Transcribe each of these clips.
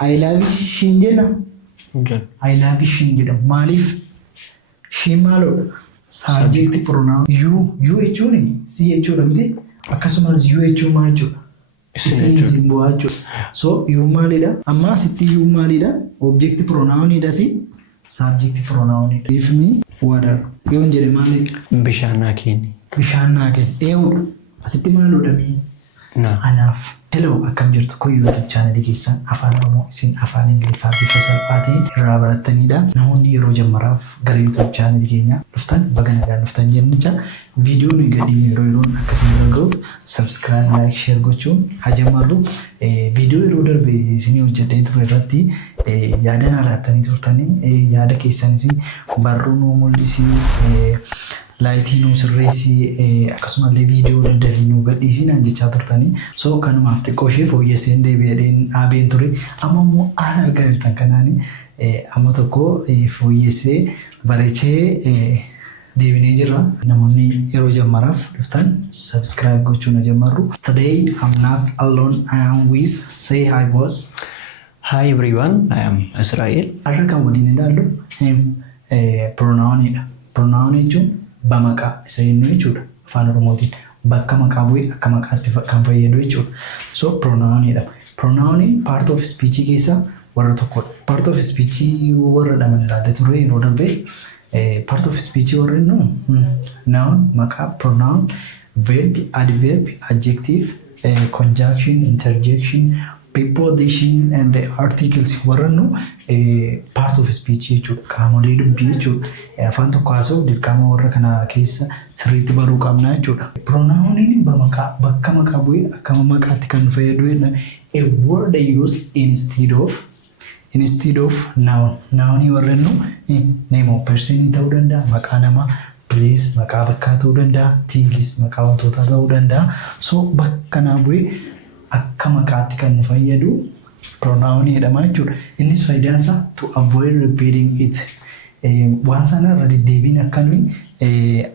I love shin jenna. I love shin jedha. Maalif shin maalodha? Subject pronoun you jechuun si jechuudha miti. Akkasumas you jechuun maal jechuudha? Isin bu'aa jechuudha. So you maalidha? Amma sitti you maalidha? Object pronounidha si subject pronounidha. Give me water. Yoon jedhe maalidha? Bishaan naa kenni. Bishaan naa kenni. Eewudha. Asitti maalodha mii? Anaaf. Hello, akkam jirtu kun YouTube channel keessan afaan Oromoo isin afaan Ingiliffaa bifa salphaatiin irraa barattaniidha. Namoonni yeroo jammaraaf gara YouTube channel keenya dhuftan baga nagaan dhuftan jennicha viidiyoo nuyi gadhiin yeroon akkasiin bira ga'u subscribe, like, share gochuun hajammarru. Viidiyoo yeroo darbe isinii hojjedhee ture irratti yaada naa laattanii turtanii yaada keessanis barruu nuu mul'isii laayitii nuu sirreessii akkasumallee viidiyoo daldalii nuu gadhiisii naan jechaa turtanii. So kanumaaf xiqqoo ishee fooyyesseen deebi'een dhaabeen ture. Amma immoo aan argaa jirtan kanaani amma tokko fooyyessee bareechee deebinee jirra. Namoonni yeroo jammaraaf dhuftan subscribe gochuu na jammarru. Today I'm not alone. I am with say hi boss. Hi everyone, I am Israel. Har'a kan waliin ilaallu pronounidha. Pronoun jechuun bamaqaa isa jennu jechuudha afaan Oromootiin. Bakka maqaa bu'ee akka maqaatti kan fayyadu jechuudha. So pronounidha. Pronounin part of speech keessa warra tokkodha. Part of speech warra dhaman ilaalle ture yeroo darbe. Part of speech warra noun, maqaa, pronoun, verb, adverb, adjective, conjunction, interjection, preposition and the articles warra part of speech jechuudha. Qaamolee dubbii jechuudha. Afaan tokko haasa'u dirqama warra kana keessa sirriitti baruu qabna jechuudha. Pronounin bakka maqaa bu'ee akka maqaatti kan fayyadu a word used instead of noun. Noun warra name of person ta'uu danda'a, maqaa namaa, place maqaa bakkaa ta'uu danda'a, things maqaa wantootaa ta'uu danda'a. So bakka naa bu'ee akka maqaatti kan fayyadu pronoun jedhama jechuudha. Innis faayidaan isaa to avoid repeating it. Waan sana irra deddeebiin akkanuma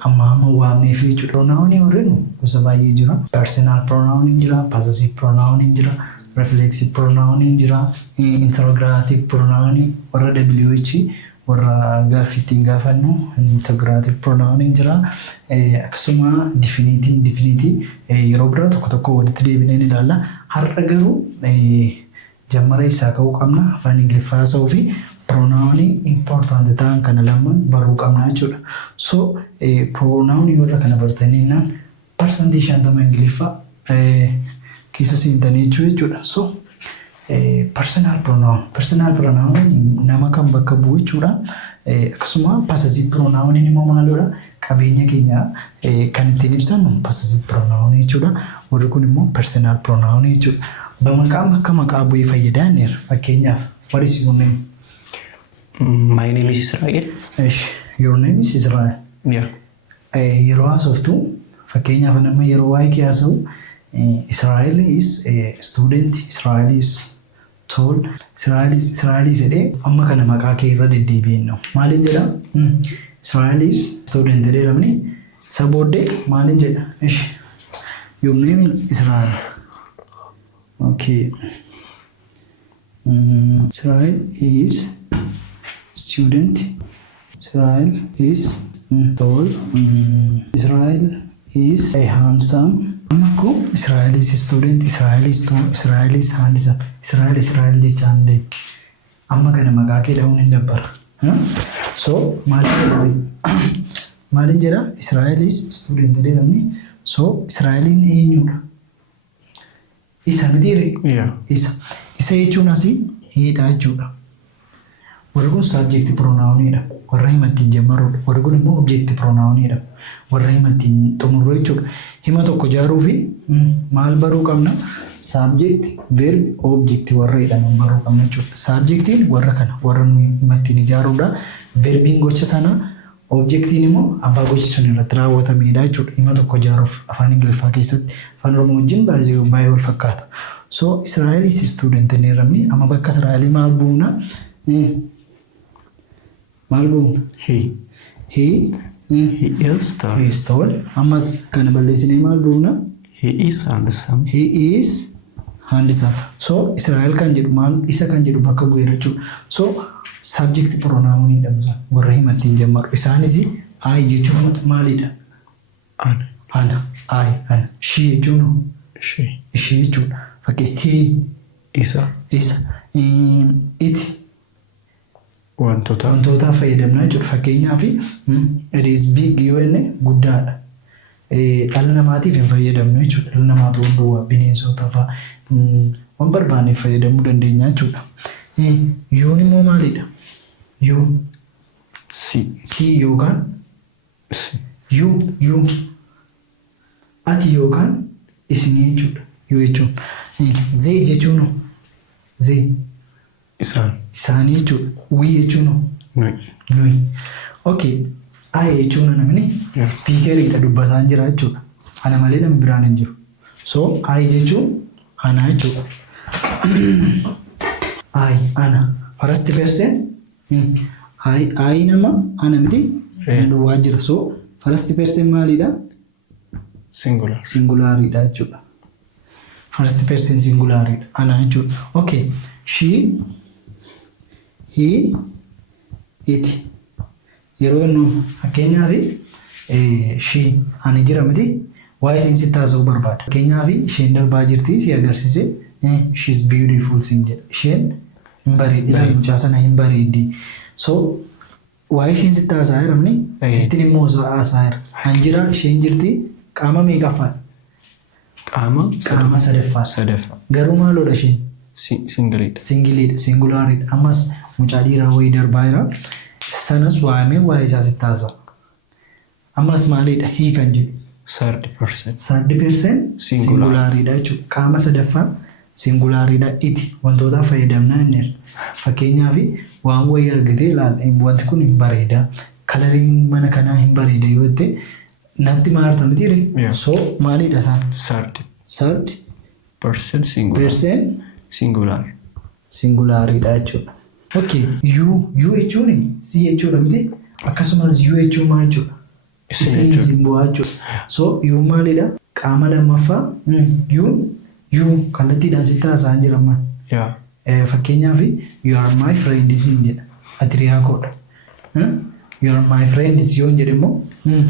amma waamneef jechuudha. Pronoun warreen gosa baay'ee jira. Personal pronoun jira, possessive pronoun jira, reflexive pronoun jira, interrogative pronoun warra WH warra gaaffiitiin gaafannu interrogative pronoun jira. Akkasuma definitive yeroo biraa tokko tokko walitti deebineen ilaalla. Har'a garuu jammara isaa ka'uu qabna afaan Ingiliffaa haasa'uu fi pronoun important ta'an kana lamaan baruu qabna jechuudha. So pronoun warra kana bartaniinaan percentage 50 Ingiliffaa keessa seentanii jechuudha. So personal pronoun nama kan bakka bu'u jechuudha. Akkasuma possessive pronoun immoo maalidha? Qabeenya keenya kan ittiin ibsannu possessive pronoun jechuudha. Warri kun immoo personal pronoun jechuudha. Bamaqaa bakka maqaa bu'ee fayyadaaneera. Fakkeenyaaf what is your name? My name is Israel. Your name is Israel. Yeah. Yeroo haasoftu fakkeenyaaf nama yeroo waa'ee kee haasa'u Israel is a student, Israel is tall, Israel is jedhee amma kana maqaa kee irra deddeebi'een no. Maaliin jedha? Israel is student jedhee namni isa booddee maaliin jedha? Your name is Israel. Okay. Israel is student. Israel is tall. Israel is a handsome. Amako Israel is student. Israel is tall. Israel is handsome. Israel jechaan amma kana maqaa kee dha'uun hin dabbara. So maalin jedha? Israel is student jedhee namni. So Israelin eenyudha? Isa mitiire? Isa jechuun asii hidhaa jechuudha. Warri kun subject pronounidha. Warra himattiin jammarudha. Warri kun immoo object pronounidha. Warra himattiin xumurru jechuudha. Hima tokko jaaruu fi maal baruu qabna? Subject, verb, object warra jedhaman baruu qabna jechuudha. Subjectiin warra kana warra himattiin ijaaruudha. Verbiin gocha sana objectiin immoo abbaa gochi sun irratti raawwatamedha jechuudha. Hima tokko jaaruuf afaan Ingiliffaa keessatti afaan Oromoo wajjin baay'ee wal fakkaata. So Israel is student inni ramni amma bakka Israel maal buuna? Maal buuna? He is tall. Ammas kana balleessinee maal buuna? He is handsome. He is handisaaf. So Israa'el kan jedhu maal isa kan jedhu bakka bu'eera jechuudha. So subject pronoun jedhamu warra himattiin jammaru. Isaanis I jechuun maalidha? Ana. Ana. I. Ana. She jechuun ishee jechuudha. Fakkii he. Isa. It. Wantoota fayyadamnaa jechuudha. Fakkeenyaaf it is big yoo jenne guddaadha. Dhala namaatiif hin fayyadamnu jechuudha. Dhala namaatu hundumaa bineensota fa'aa waan barbaanneef fayyadamuu dandeenya jechuudha. Yuun immoo maalidha? Yuun. Si yookaan yuu. Ati yookaan isinii jechuudha. Yuu jechuun. Zee jechuun zee. Isaanii jechuudha. Wii jechuun nuyi. Okay. I jechuun namni speakeriidha dubbataan jira jechuudha. Ana malee namni biraan hin jiru. So I jechuun ana jechuudha. I ana. First person I nama ana miti duwwaa jira. So first person maalidha? Singularidha jechuudha. First person singularidha. Ana jechuudha. Okay. She, he, it. Yeroo nu fakkeenyaaf she ani jira miti waa'ee isheen sitti haasa'uu barbaada. Fakkeenyaaf isheen darbaa jirti si agarsiise she's beautiful siin jedha. Isheen hin bareeddi mucaa sana hin bareeddi. So waa'ee isheen sitti haasa'aa jiramni sittiin immoo haasa'aa jira. An jira isheen jirti qaama meeqaffaadha? Qaama sadaffaa. Garuu maaloodha isheen? Singularidha. Ammas mucaa dhiiraa wayii darbaa jira. Sanas waamee waa'ee isaa sitti haasa'a. Ammas maalidha? He kan jedhu. Third person singularidha jechuudha. Qaama sadaffaa singularidha. Iti wantootaa fayyadamnaa inni fakkeenyaaf waan wayii argitee ilaala. Wanti kun hin bareeda. Kalariin mana kanaa hin bareeda yoo jette natti maarta mitiire. So maalidha isaan? Third person singularidha jechuudha. Okay, you jechuun si jechuudha miti akkasumas you jechuun maal jechuudha? Isin simbo'aa jechuudha. So you maalidha? Qaama lammaffaa you kallattiidhaan sitti haasa'aa jirama. Fakkeenyaaf you are my friend siin jedha. Ati riyaa koodha. You are my friend yoon jedhe immoo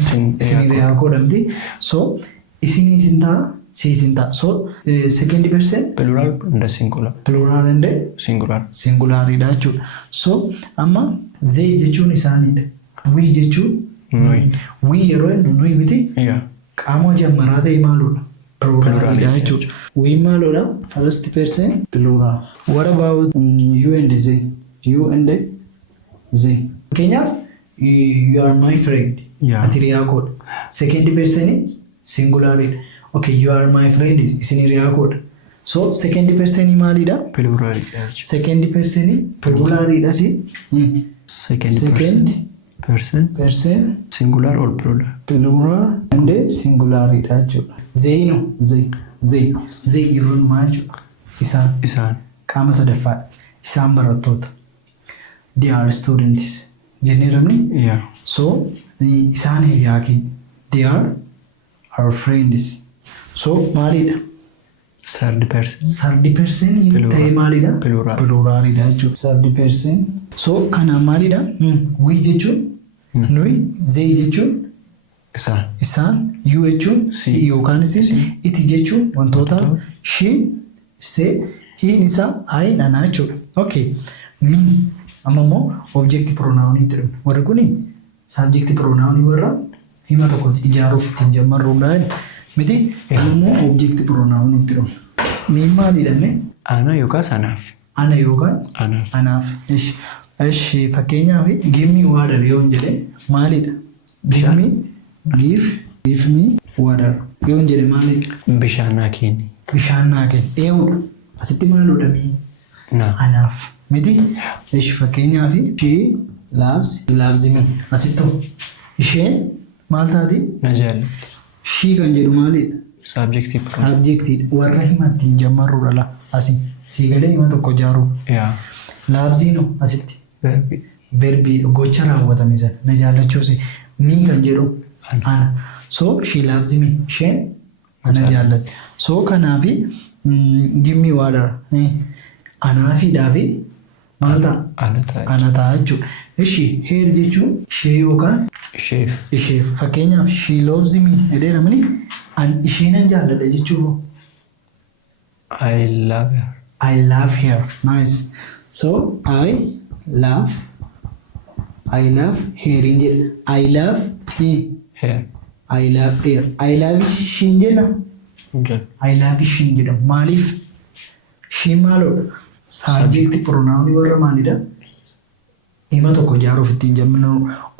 isin riyaa koodha miti. So isinii sin ta'a. So second person plural and singularidha jechuudha. So amma zee jechuun isaaniidha. Wii jechuun wii yeroo inni nuyi miti qaama jammaraa ta'e maaloodha? Pluralidha jechuudha. Wii maaloodha? First person plural. What about you and zee? You and zee. Fakkeenyaaf you are my friend. Ati riyaa koodha. Second person singularidha. Okay, you are my friend isin riyaa koodha. So second person maalidha? Pluralidha. Second person pluralidha si. Second person singular or plural? Plural and singularidha jechuudha. Zee yeroon maal jechuudha? Isaan. Qaama sadaffaa. Isaan barattoota. They are students. Jennee rabni? So isaan hiriyaa keenya. They are our friends. So maalidha? Third person ta'e maalidha? Pluralidha jechuudha. Third person. So kana maalidha? We jechuun nuyi, zee jechuun isaan, you jechuun yookaan isin, iti jechuun wantoota, she, se, hiin isaa, ayin anaa jechuudha. Okay. Me amma immoo object pronoun jedhamu. Warri kuni subject pronoun warra hima tokko ijaaruuf ittiin jammarruudhaan miti immoo object pronoun jedhamu. Me maalidha? Ana yookaan anaaf. Ana yookaan anaaf. Ishi fakkeenyaaf give me water yoon jedhe maalidha? Give me water yoon jedhe maalidha? Bishaan naa kenni. Eewudha. Asitti maaludha mii? Anaaf. Miti? Ishi fakkeenyaaf she loves me. Asittuu isheen maal taati? Na jaallatti. She kan jedhu maalidha? Subjective. Warra himattiin jammarruudha la. Asi siigalee hima tokko jaaruu. Laabziino asitti. Verbii gocha raawwatame sana na jaallachuusi. Mi kan jedhu ana. So she loves me. Isheen ana jaallatti. So kanaafi give me water. Anaa fi dhaafi maal ta'a? Ana ta'a jechuudha. Ishi here jechuun ishee yookaan isheef. Fakkeenyaaf she loves me jedhee namni isheenan jaalladha jechuudha. I love her. I love her. Nice. So I love her in jedha. I love Her. I love her. I love she in jedha. I love she in jedha. Maaliif? She maalodha? Subject pronoun warra maalidha? Hima tokko ijaaruuf ittiin jennu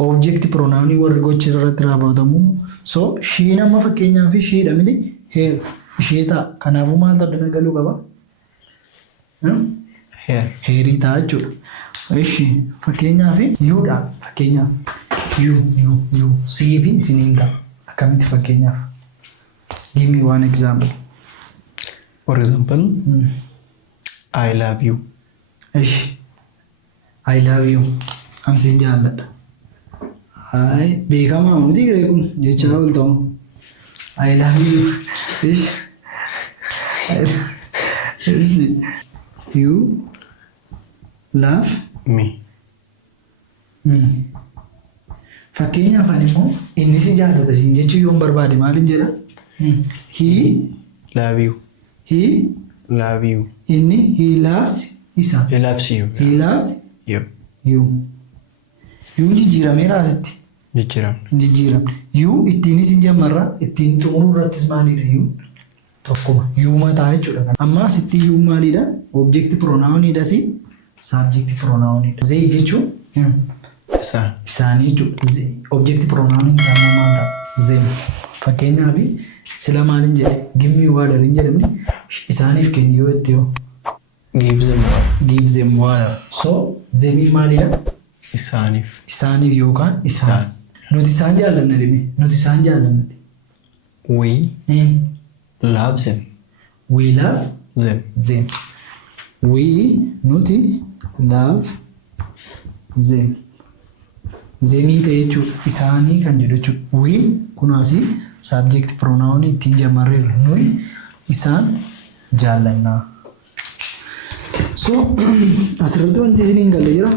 object pronoun warra gocha irratti raawwatamu. So she nama fakkeenyaaf she dhamini her ishee ta'a. Kanaafuu maal ta'uu galuu qaba? Heerii ta'a jechuudha. Ishi fakkeenyaaf yuudha. Fakkeenyaaf you sii fi isiniin ta'a. Akkamitti fakkeenyaaf? Give me one example. For example, I love you. Ishi I love you. Ansin jaalladha. Beekamaa miti giree kun jecha ol ta'u. I love you. Ishi you love Me. Fakkeenyaaf ani immoo inni si jaallata siin jechuu yoon barbaade maalin jedha? He Love you. he Love you. inni he loves isa. He loves you. He loves You. you. Yuun jijjiirameera asitti. Jijjiiram. Jijjiiramne. Yuu ittiinis hin jammarra ittiin xumuruu irrattis maalidha yuun? Tokkuma. Yuu mataa jechuudha. Amma asitti yuun maalidha? Object pronounidha si subject pronounidha. Zee jechuun isaanii jechuudha. Object pronoun isaanii maal ta'a? Zee. Fakkeenyaaf sila maalin jedhe give me water hin jedhamne isaaniif kenni yoo itti yoo. Give them water. So zeemiin maalidha? Isaaniif yookaan isaan. Nuti isaan jaallanna dhime. Nuti isaan jaallanna. We love them. We love Them. them. We nuti love them. Zeemii ta'e jechuudha. Isaanii kan jedhu jechuudha. We kunaasi subject pronoun ittiin jammarreerra. Nuyi isaan jaallannaa. So asirratti wanti isiniin galle jira.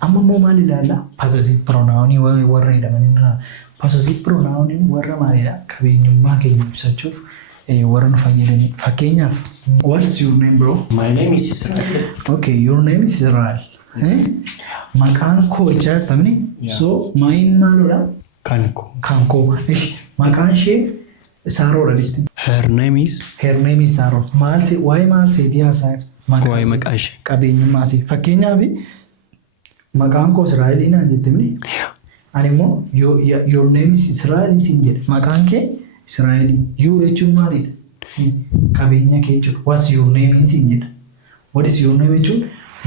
Amma immoo maal ilaalla? Possessive pronoun warra jedhamanirraa. Possessive pronoun warra maalidha? Qabeenyummaa keenya ibsachuuf warra nu fayyadani. Fakkeenyaaf what's your name bro? My name is Israel. Okay, your name is Israel. Maqaan koo jecha jirtamni. So maayin maalodha? Kankoo. Maqaan ishee Saaroodha listi. Her name is Saaroo. Waa'ee maal seetii haasaa? Waa'ee maqaa ishee. Qabeenyummaa isee. Fakkeenyaaf maqaan koo Israa'eliin haa jettimni. Ani immoo your name is Israel siin jedhe. Maqaan kee Israa'eliin. Yoo jechuun maalidha? Si qabeenya kee jechuudha. What's your name siin jedha. What is your name jechuun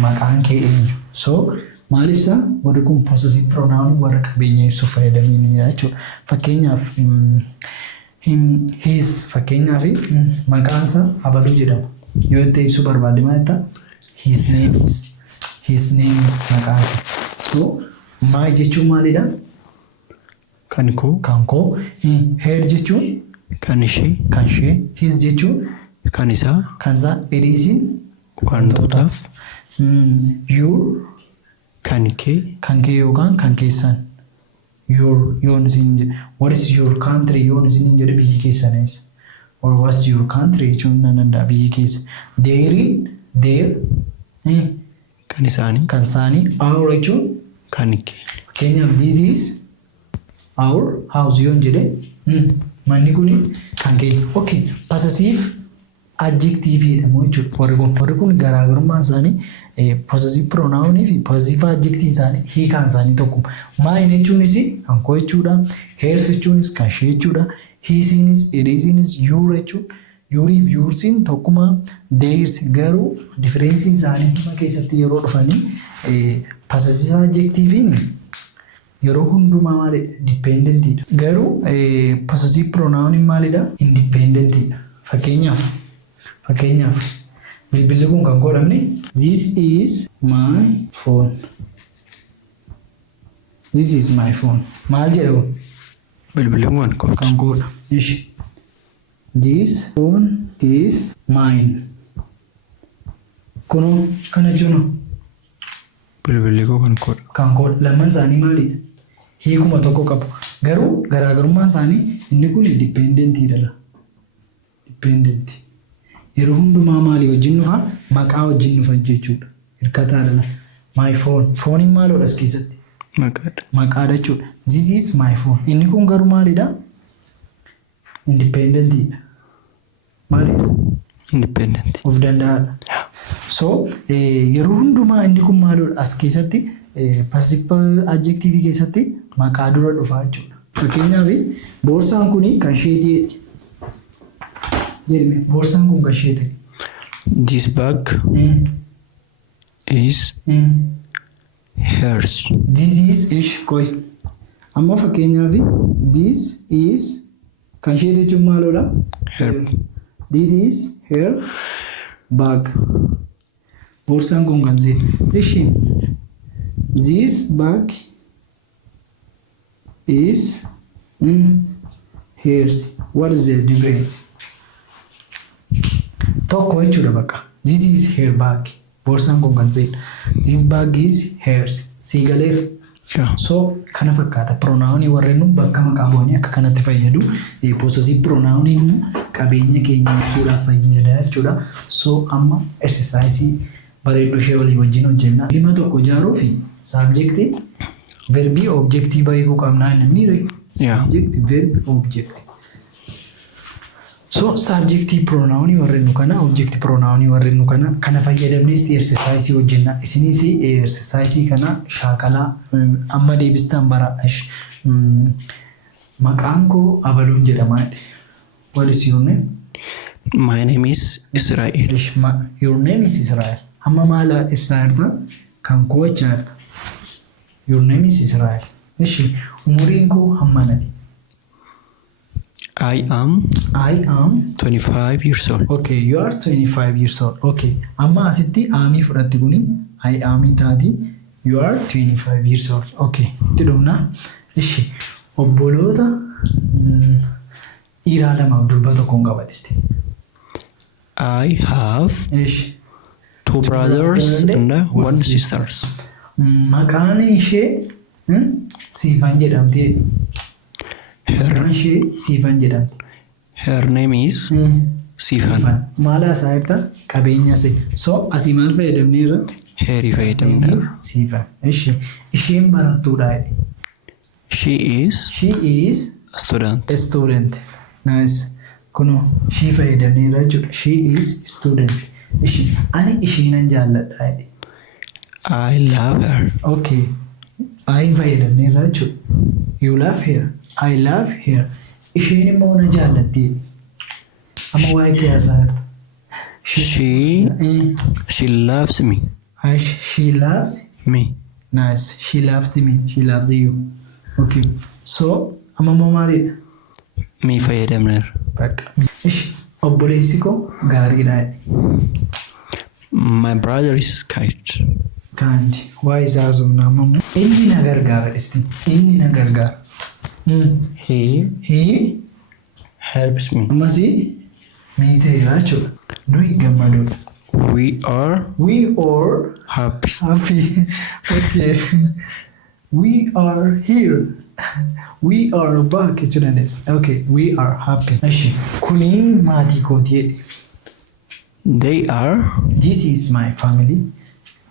maqaan kee eenyu. So maal ibsa? Warri kun possessive pronoun warra qabeenya ibsuuf fayyadamanidha jechuudha. Fakkeenyaaf his fakkeenyaaf maqaansa Abaluu jedhama. Yoo itti ibsuu barbaade maal ta'a? His name is maqaansa. So my jechuun maalidha? Kankoo. Her jechuun kan ishee. His jechuun kan isaa. Edisiin Wantootaaf. Your kan kee yookaan kan keessan. Yoon isin jedhe. What is your country? Yoon isin jedhe biyyi keessanis. Or what's your country? Jechuun nan danda'a biyyi keessa. Their kan isaanii. Our jechuun kan kee. Fakkeenyaaf this is our house yoon jedhe manni kuni kan kee. Okay, possessive adjective jedhamu jechuudha. Warri kun garaagarummaan isaanii possessive pronoun fi possessive adjective isaanii hiikaan isaanii tokkuma. Mine jechuunis kan koo jechuudha. Hers jechuunis kan ishee jechuudha. Hisiinis, edisiinis, your jechuun yuuriif yuursiin tokkuma. Theirs garuu differeensiin isaanii hima keessatti yeroo dhufanii possessive adjective'n yeroo hundumaa maalidha? Dependentidha. Garuu possessive pronoun maalidha? Independentidha. Fakkeenyaaf bilbilli kun kan godhamne this is my phone. This is my phone. Maal jedhamu? Bilbilli kun kan godha. Ishi. This phone is mine. Kuno kana juno. Bilbilli koo kan koodha. Kan koo lamman isaanii maalidha? Hiikuma tokko qabu. Garuu garaagarummaan isaanii inni kun independent dha. Dependent. Yeroo hundumaa maalii wajjin dhufa? Maqaa wajjin dhufa jechuudha. Hirkataadha. My phone. Phone maalodha as keessatti? Maqaadha. Maqaadha jechuudha. This is my phone. Inni kun garuu maalidha? Independent dha. Maalidha? Independent. Of danda'aadha. So yeroo hundumaa inni kun maalodha as keessatti passive adjective keessatti maqaa dura dhufa jechuudha. Fakkeenyaaf boorsaan kun kan isheeti jedhame. Boorsaan kun kan isheeti. This bag is hers. This is ish koi. Amma fakkeenyaaf this is kan isheeti jechuun maalodha? Her. This is her bag. Boorsaan kun kan isheeti. Ishi. This bag is hers. What is the difference? Tokko jechuudha bakka. This is her bag. Boorsaan kun kan isheeti. This bag is hers. Siigaleera. Yeah. So kana fakkaata pronoun warreen bakka maqaa bu'anii akka kanatti fayyadu. Possessive pronoun qabeenya keenya ibsuudhaaf fayyada jechuudha. So amma exercise bareedduu ishee walii wajjin hojjenna. Dhimma tokko ijaaruu fi subject verbii objectii beekuu qabnaa inni subject verb object. So subjective pronoun warreen kana object pronoun warreen kana fayyadamnees exercise hojjenna. Isinis exercise kana shaakala amma deebistan bara maqaan koo Abaluun jedhama. What is your name? My name is Israel. Your name is Israel. Amma maala ibsaa jirta kan koo jechaa jirta. Your name is Israel. Ishi umuriin koo hammanani. I am 25 years old. Okay, you are 25 years old. Okay. Amma asitti aamii fudhatti kuni I am taati. You are 25 years old. Okay. Itti dhumna. Ishi obboloota dhiiraa lamaaf durba tokkoon qabadhiste. I have two brothers and one sisters. Maqaan ishee Siifan jedhamti. Her name is Siifan. Maala isaa irra qabeenya se. So asii maal fayyadamneerra? Heerii fayyadamneerra. Siifan. Isheen barattuudha. She is a student. A student. Nice. Kuno she fayyadamneerra jechuudha. She is student. Ani isheenan jaalladha. I love her. Okay. I fayyadamneerra jechuudha. You love her. I love her. Isheen immoo na jaallatti. Amma waa'ee qiyaasaa. She loves me. She loves me. Nice. She loves me. She loves you. Okay. So amma immoo maalidha? Me fayyadamneerra. Bakka. Obboleessi koo gaariidha. My brother is kind. Kind. Waa isaa sumna amma inni na gargaara dhisti. Inni na gargaara. He helps me. Amasi miiteera jechuudha. Nuyi gammadoodha. We are happy. Okay. We are here. We are back jechuudha. Okay. We are happy. Ashi. Kuni maatii kooti. They are. This is my family.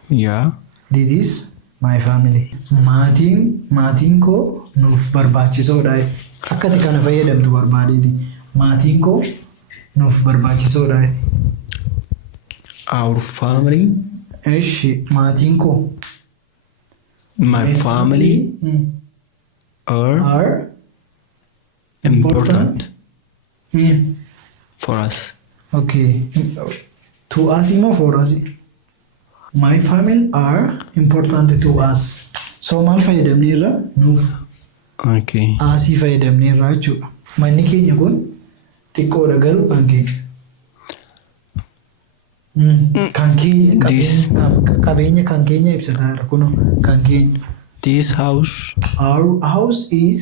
Yeah. This is my family. Maatiin koo nuuf barbaachisoodha. Akkati kana fayyadamtu barbaadeeti. Maatiin koo nuuf barbaachisoodha. Our family. Maatiin koo. My family are important for us. Okay. To us or for us? My family are important to us. So maal fayyadamneerra nuuf. Okay. Asii fayyadamneerra jechuudha. Manni keenya kun xiqqoodha garuu kan keenya. Qabeenya kan keenya ibsataara kuno kan keenya. This house. Our house is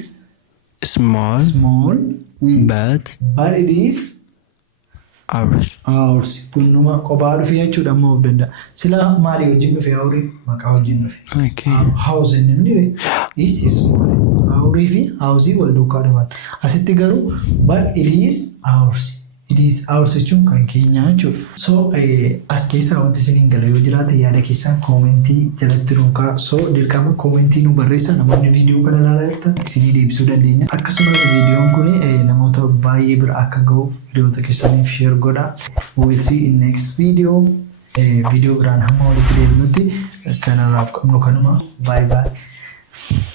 small. But But it is Ours. Ours. Kunuma kophaa dhufee jechuudha ammoo of danda'a. Sila maalii wajjin dhufe hawrii maqaa wajjin dhufe. Okay. House inni dhibe. This is small. Hawrii fi housii wal duukaa dhufan. Asitti garuu but it is ours. It is ours jechuun kan keenya jechuudha. So as keessaa wanti isiniin gala yoo jiraate yaada keessaan koomentii jalatti nuukaa. So dirqama koomentii nu barreessa namoonni viidiyoo kana ilaalaa jirtan isinii deebisuu dandeenya. Akkasumas viidiyoon kun namoota baay'ee bira akka ga'uuf hiriyoota keessaniif share godhaa. We'll see in next video. Viidiyoo biraan hamma walitti deebinutti kanarraaf qabnu kanuma. Bye bye.